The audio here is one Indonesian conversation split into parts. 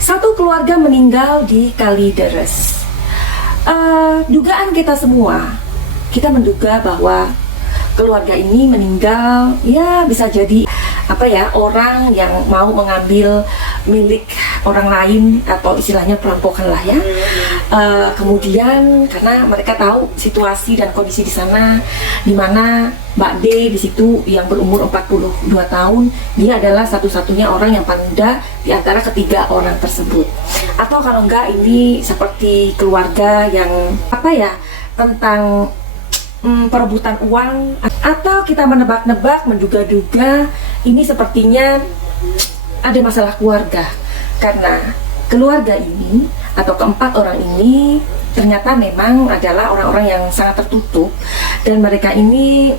Satu keluarga meninggal di Kalideres. Dugaan kita semua, kita menduga bahwa keluarga ini meninggal, ya bisa jadi orang yang mau mengambil milik orang lain atau istilahnya perampokan lah ya. Kemudian karena mereka tahu situasi dan kondisi di sana, di mana Mbak D di situ yang berumur 42 tahun, dia adalah satu-satunya orang yang paling muda di antara ketiga orang tersebut. Atau kalau enggak ini seperti keluarga yang tentang perebutan uang, atau kita menebak-nebak, menduga-duga ini sepertinya ada masalah keluarga karena keluarga ini atau keempat orang ini ternyata memang adalah orang-orang yang sangat tertutup dan mereka ini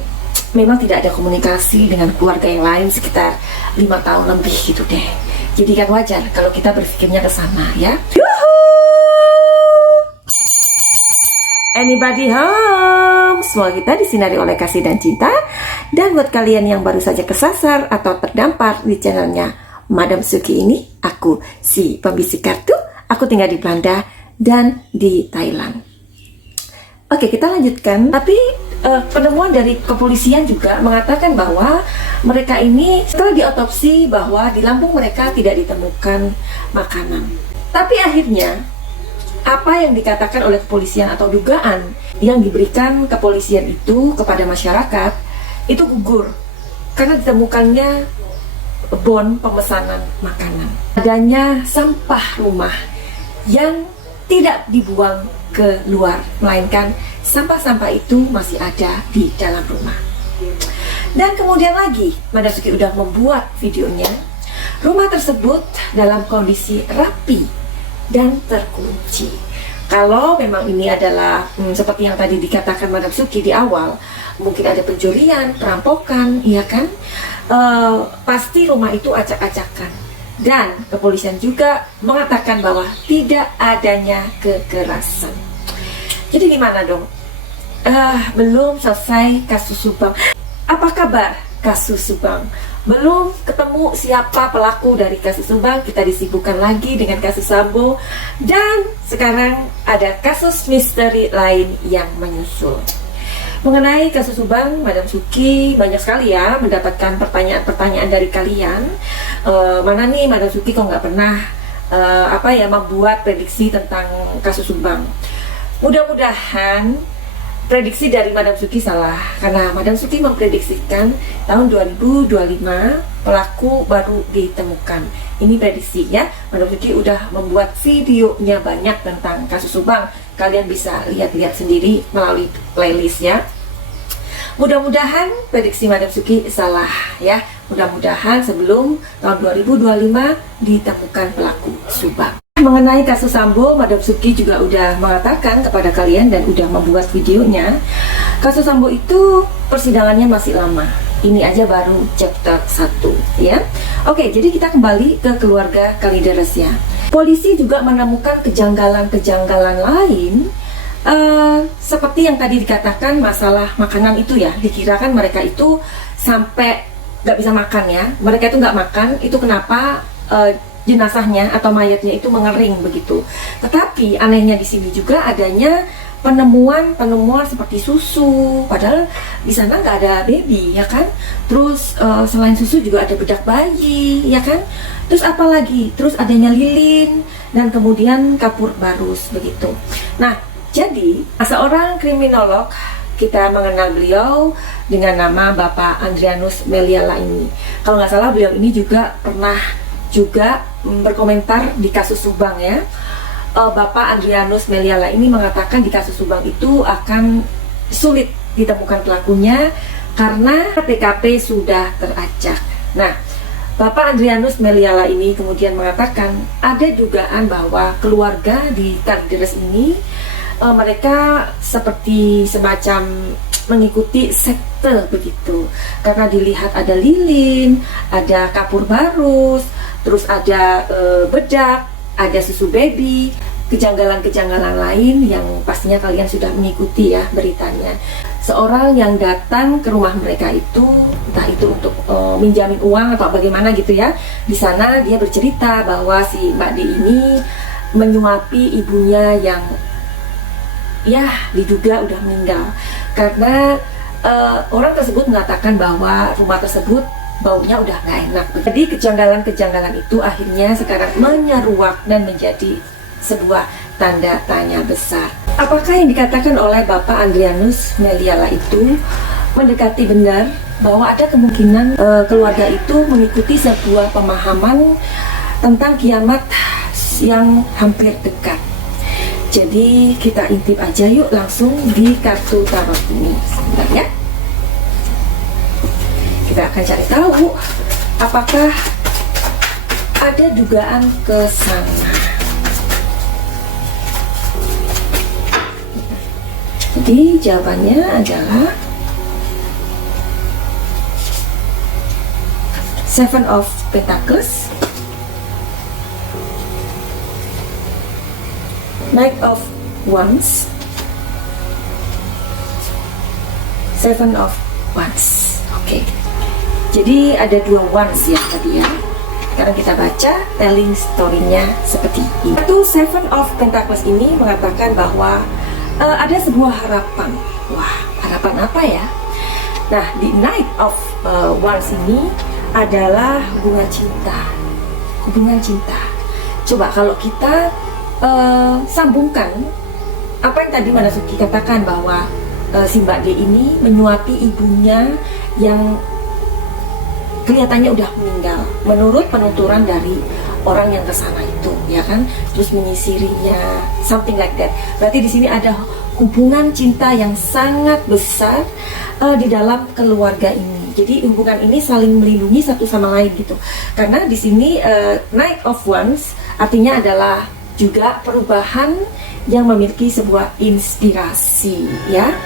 memang tidak ada komunikasi dengan keluarga yang lain sekitar 5 tahun lebih gitu deh. Jadi kan wajar kalau kita berpikirnya ke sana ya. Anybody home? Semua kita disinari oleh kasih dan cinta. Dan buat kalian yang baru saja kesasar atau terdampar di channelnya Madam Suki ini, aku si pembisik kartu. Aku tinggal di Belanda dan di Thailand. Oke, kita lanjutkan. Tapi penemuan dari kepolisian juga mengatakan bahwa mereka ini setelah diotopsi bahwa di lambung mereka tidak ditemukan makanan. Tapi akhirnya apa yang dikatakan oleh kepolisian atau dugaan yang diberikan kepolisian itu kepada masyarakat itu gugur karena ditemukannya bon pemesanan makanan. Adanya sampah rumah yang tidak dibuang ke luar, melainkan sampah-sampah itu masih ada di dalam rumah. Dan kemudian lagi, Madam Suki udah membuat videonya. Rumah tersebut dalam kondisi rapi dan terkunci. Kalau memang ini adalah seperti yang tadi dikatakan Madam Suki di awal, mungkin ada pencurian, perampokan, iya kan? Pasti rumah itu acak-acakan. Dan kepolisian juga mengatakan bahwa tidak adanya kekerasan. Jadi gimana dong? Belum selesai kasus Subang. Apa kabar kasus Subang? Belum ketemu siapa pelaku dari kasus Subang, kita disibukkan lagi dengan kasus Sambo, dan sekarang ada kasus misteri lain yang menyusul. Mengenai kasus Subang, Madam Suki banyak sekali ya mendapatkan pertanyaan-pertanyaan dari kalian. Mana nih Madam Suki kok nggak pernah membuat prediksi tentang kasus Subang. Mudah-mudahan prediksi dari Madam Suki salah, karena Madam Suki memprediksikan tahun 2025 pelaku baru ditemukan. Ini prediksi ya. Madam Suki udah membuat videonya banyak tentang kasus Subang. Kalian bisa lihat-lihat sendiri melalui playlist ya. Mudah-mudahan prediksi Madam Suki salah ya. Mudah-mudahan sebelum tahun 2025 ditemukan pelaku Subang. Mengenai kasus Sambo, Madam Suki juga udah mengatakan kepada kalian dan udah membuat videonya. Kasus Sambo itu persidangannya masih lama. Ini aja baru chapter 1 ya. Oke, jadi kita kembali ke keluarga Kalideres ya. Polisi juga menemukan kejanggalan-kejanggalan lain, seperti yang tadi dikatakan masalah makanan itu ya. Dikirakan mereka itu sampai nggak bisa makan ya. Mereka itu nggak makan, itu kenapa jenazahnya atau mayatnya itu mengering begitu. Tetapi anehnya di sini juga adanya penemuan seperti susu, padahal di sana nggak ada baby ya kan. Terus selain susu juga ada bedak bayi ya kan. Terus apalagi? Terus adanya lilin dan kemudian kapur barus begitu. Nah, jadi seorang kriminolog, kita mengenal beliau dengan nama Bapak Andrianus Meliala ini. Kalau nggak salah beliau ini juga pernah berkomentar di kasus Subang ya. Bapak Andrianus Meliala ini mengatakan di kasus Subang itu akan sulit ditemukan pelakunya karena TKP sudah teracak. Nah, Bapak Andrianus Meliala ini kemudian mengatakan ada dugaan bahwa keluarga di Kalideres ini mereka seperti semacam mengikuti sekte begitu, karena dilihat ada lilin, ada kapur barus, terus ada bedak, ada susu baby, kejanggalan-kejanggalan lain yang pastinya kalian sudah mengikuti ya beritanya. seorang yang datang ke rumah mereka itu, entah itu untuk minjamin uang atau bagaimana gitu ya. Di sana dia bercerita bahwa si Mbak D ini menyuapi ibunya yang ya diduga udah meninggal, karena orang tersebut mengatakan bahwa rumah tersebut baunya udah nggak enak. Jadi kejanggalan-kejanggalan itu akhirnya sekarang menyeruak dan menjadi sebuah tanda tanya besar. Apakah yang dikatakan oleh Bapak Andrianus Meliala itu mendekati benar, bahwa ada kemungkinan keluarga itu mengikuti sebuah pemahaman tentang kiamat yang hampir dekat. Jadi kita intip aja yuk langsung di kartu tarot ini. Sebentar ya. Kita akan cari tahu apakah ada dugaan ke sana. Jadi jawabannya adalah Seven of Pentacles, Knight of Wands, Seven of Wands. Oke. Jadi ada dua wands ya tadi ya. Sekarang kita baca telling story-nya seperti ini. Satu, Seven of Pentacles ini mengatakan bahwa ada sebuah harapan. Wah, harapan apa ya? Nah, di Knight of Wands ini adalah hubungan cinta. Hubungan cinta. Coba kalau kita sambungkan apa yang tadi Manasuki katakan, bahwa si Mbak D ini menyuapi ibunya yang kelihatannya udah meninggal menurut penuturan dari orang yang kesana itu, ya kan, terus menyisirinya, something like that. Berarti di sini ada hubungan cinta yang sangat besar di dalam keluarga ini. Jadi hubungan ini saling melindungi satu sama lain gitu. Karena di sini Knight of Wands artinya adalah juga perubahan yang memiliki sebuah inspirasi, ya.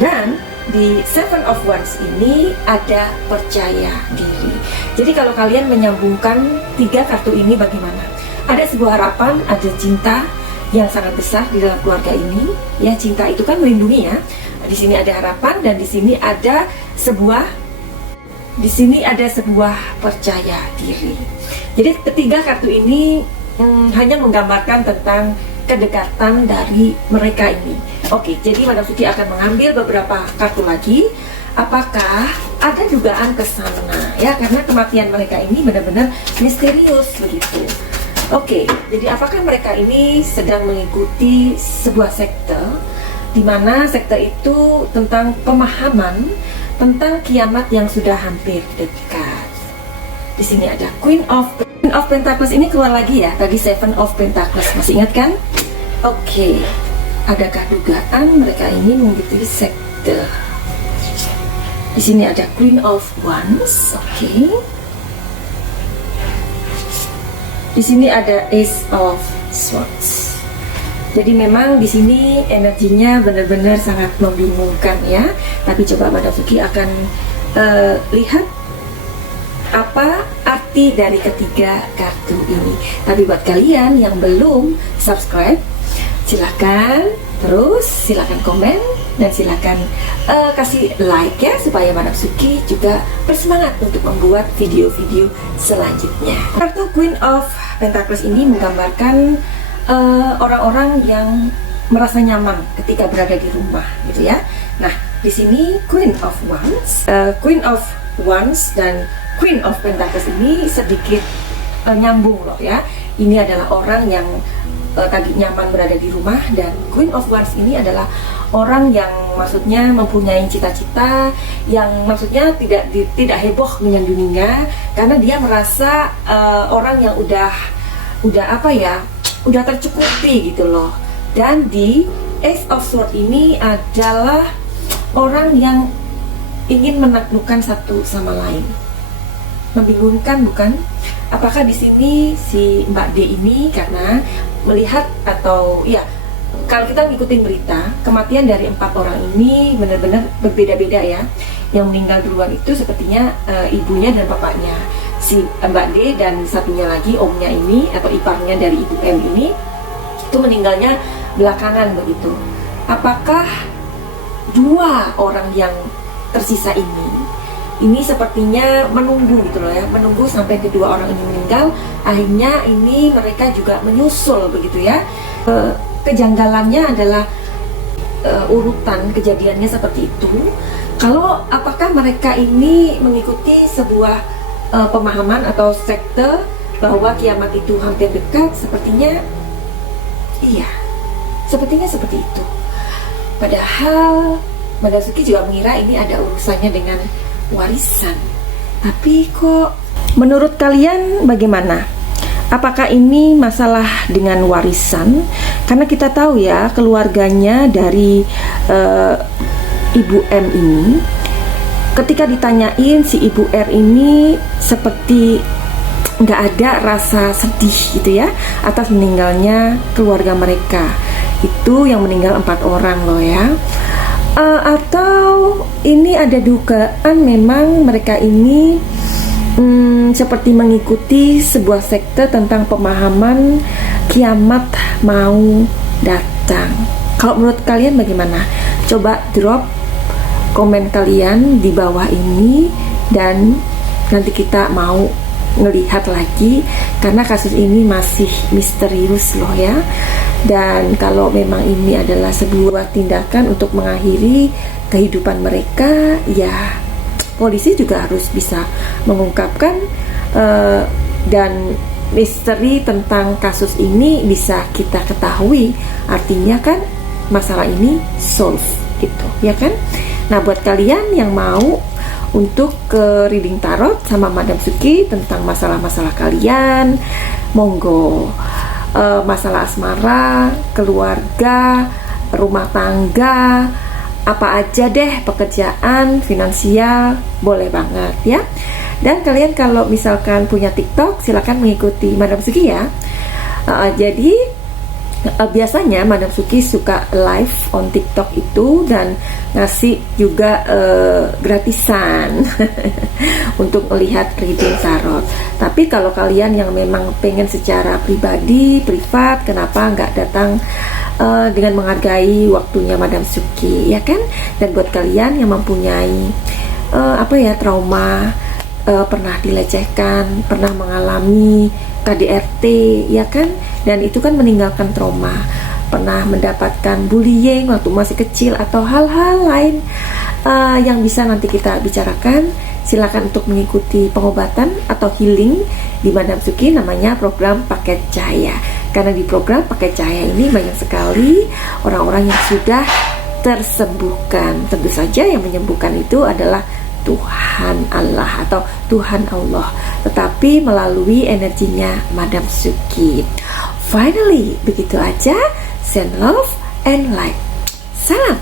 Dan di Seven of Wands ini ada percaya diri. Jadi kalau kalian menyambungkan tiga kartu ini bagaimana? Ada sebuah harapan, ada cinta yang sangat besar di dalam keluarga ini. Ya, cinta itu kan melindungi ya. Di sini ada harapan dan di sini ada sebuah percaya diri. Jadi ketiga kartu ini hanya menggambarkan tentang kedekatan dari mereka ini. Oke, jadi Madam Suki akan mengambil beberapa kartu lagi. Apakah ada dugaan ke sana ya, karena kematian mereka ini benar-benar misterius begitu. Oke, jadi apakah mereka ini sedang mengikuti sebuah sekte, di mana sekte itu tentang pemahaman tentang kiamat yang sudah hampir dekat. Di sini ada Queen of Pentacles ini keluar lagi ya, tadi Seven of Pentacles, masih ingat kan? Oke, adakah dugaan mereka ini mengikuti sekte? Di sini ada Queen of Wands, oke. Di sini ada Ace of Swords. Jadi memang di sini energinya benar-benar sangat membingungkan ya. Tapi coba Madam Suki akan lihat apa arti dari ketiga kartu ini. Tapi buat kalian yang belum subscribe, silahkan komen dan silahkan kasih like ya, supaya Madam Suki juga bersemangat untuk membuat video-video selanjutnya. Kartu Queen of Pentacles ini menggambarkan orang-orang yang merasa nyaman ketika berada di rumah gitu ya. Nah, di sini Queen of Wands dan Queen of Pentacles ini sedikit nyambung loh ya. Ini adalah orang yang tadi nyaman berada di rumah, dan Queen of Wands ini adalah orang yang maksudnya mempunyai cita-cita yang maksudnya tidak heboh dengan dunia, karena dia merasa orang yang udah tercukupi gitu loh. Dan di Ace of Swords ini adalah orang yang ingin menaklukkan satu sama lain. Membingungkan bukan? Apakah di sini si Mbak D ini karena melihat atau ya, kalau kita ngikutin berita, kematian dari 4 orang ini benar-benar berbeda-beda ya. Yang meninggal duluan itu sepertinya ibunya dan bapaknya si Mbak D, dan satunya lagi omnya ini atau iparnya dari Ibu M ini itu meninggalnya belakangan begitu. Apakah dua orang yang tersisa ini sepertinya menunggu gitu loh ya, menunggu sampai kedua orang ini meninggal. Akhirnya ini mereka juga menyusul begitu ya. Kejanggalannya adalah urutan kejadiannya seperti itu. Kalau apakah mereka ini mengikuti sebuah pemahaman atau sekte bahwa kiamat itu hampir dekat? Sepertinya iya, sepertinya seperti itu. Padahal Madam Suki juga mengira ini ada urusannya dengan warisan. Tapi kok menurut kalian bagaimana? Apakah ini masalah dengan warisan? Karena kita tahu ya, keluarganya dari Ibu M ini, ketika ditanyain si Ibu R ini seperti nggak ada rasa sedih gitu ya atas meninggalnya keluarga mereka. Itu yang meninggal 4 orang loh ya. Atau ini ada dugaan memang mereka ini seperti mengikuti sebuah sekte tentang pemahaman kiamat mau datang. Kalau menurut kalian bagaimana? Coba drop komen kalian di bawah ini, dan nanti kita mau ngelihat lagi karena kasus ini masih misterius loh ya. Dan kalau memang ini adalah sebuah tindakan untuk mengakhiri kehidupan mereka, ya polisi juga harus bisa mengungkapkan dan misteri tentang kasus ini bisa kita ketahui. Artinya kan masalah ini solve gitu ya kan. Nah, buat kalian yang mau untuk ke reading tarot sama Madam Suki tentang masalah-masalah kalian, monggo. Masalah asmara, keluarga, rumah tangga, apa aja deh, pekerjaan, finansial, boleh banget ya. Dan kalian kalau misalkan punya TikTok, silakan mengikuti Madam Suki ya. Jadi biasanya Madam Suki suka live on TikTok itu dan ngasih juga gratisan untuk melihat reading tarot. Tapi kalau kalian yang memang pengen secara pribadi, privat, kenapa nggak datang dengan menghargai waktunya Madam Suki ya kan? Dan buat kalian yang mempunyai trauma, pernah dilecehkan, pernah mengalami KDRT ya kan, dan itu kan meninggalkan trauma, pernah mendapatkan bullying waktu masih kecil atau hal-hal lain yang bisa nanti kita bicarakan, silakan untuk mengikuti pengobatan atau healing di Madam Suki, namanya program Paket Cahaya. Karena di program Paket Cahaya ini banyak sekali orang-orang yang sudah tersembuhkan. Tentu saja yang menyembuhkan itu adalah Tuhan Allah atau Tuhan Allah, tetapi melalui energinya Madam Suki. Finally, begitu aja. Send love and light. Salam.